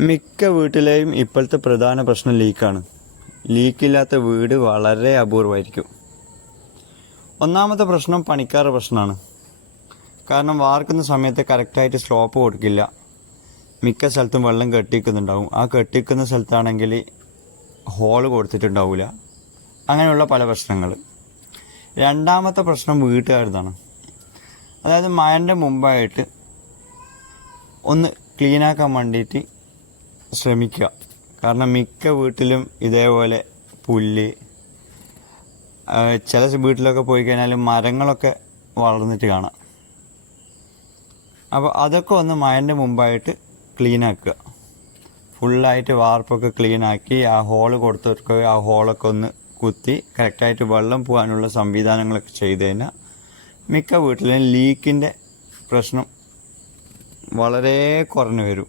മിക്ക വീട്ടിലെയും ഇപ്പോഴത്തെ പ്രധാന പ്രശ്നം ലീക്കാണ്. ലീക്കില്ലാത്ത വീട് വളരെ അപൂർവമായിരിക്കും ഒന്നാമത്തെ പ്രശ്നം പണിക്കാരുടെ പ്രശ്നമാണ്. കാരണം വാർക്കുന്ന സമയത്ത് കറക്റ്റായിട്ട് സ്ലോപ്പ് കൊടുക്കില്ല. മിക്ക സ്ഥലത്തും വെള്ളം കെട്ടിക്കുന്നുണ്ടാവും. ആ കെട്ടിക്കുന്ന സ്ഥലത്താണെങ്കിൽ ഹോൾ കൊടുത്തിട്ടുണ്ടാവില്ല അങ്ങനെയുള്ള പല പ്രശ്നങ്ങൾ രണ്ടാമത്തെ പ്രശ്നം വീട്ടുകാരുതാണ് അതായത് മഴന്റെ മുമ്പായിട്ട് ഒന്ന് ക്ലീനാക്കാൻ വേണ്ടിയിട്ട് ശ്രമിക്കുക. കാരണം മിക്ക വീട്ടിലും ഇതേപോലെ പുല്ല് ചില വീട്ടിലൊക്കെ പോയി കഴിഞ്ഞാൽ മരങ്ങളൊക്കെ വളർന്നിട്ട് കാണാം. അപ്പോൾ അതൊക്കെ ഒന്ന് മഴന്റെ മുമ്പായിട്ട് ക്ലീൻ ആക്കുക. ഫുള്ളായിട്ട് വാർപ്പൊക്കെ ക്ലീൻ ആക്കി ആ ഹോൾ കൊടുത്തൊക്കെ ആ ഹോളൊക്കെ ഒന്ന് കുത്തി കറക്റ്റായിട്ട് വെള്ളം പോകാനുള്ള സംവിധാനങ്ങളൊക്കെ ചെയ്ത് കഴിഞ്ഞാൽ മിക്ക വീട്ടിലും ലീക്കിന്റെ പ്രശ്നം വളരെ കുറഞ്ഞു വരും.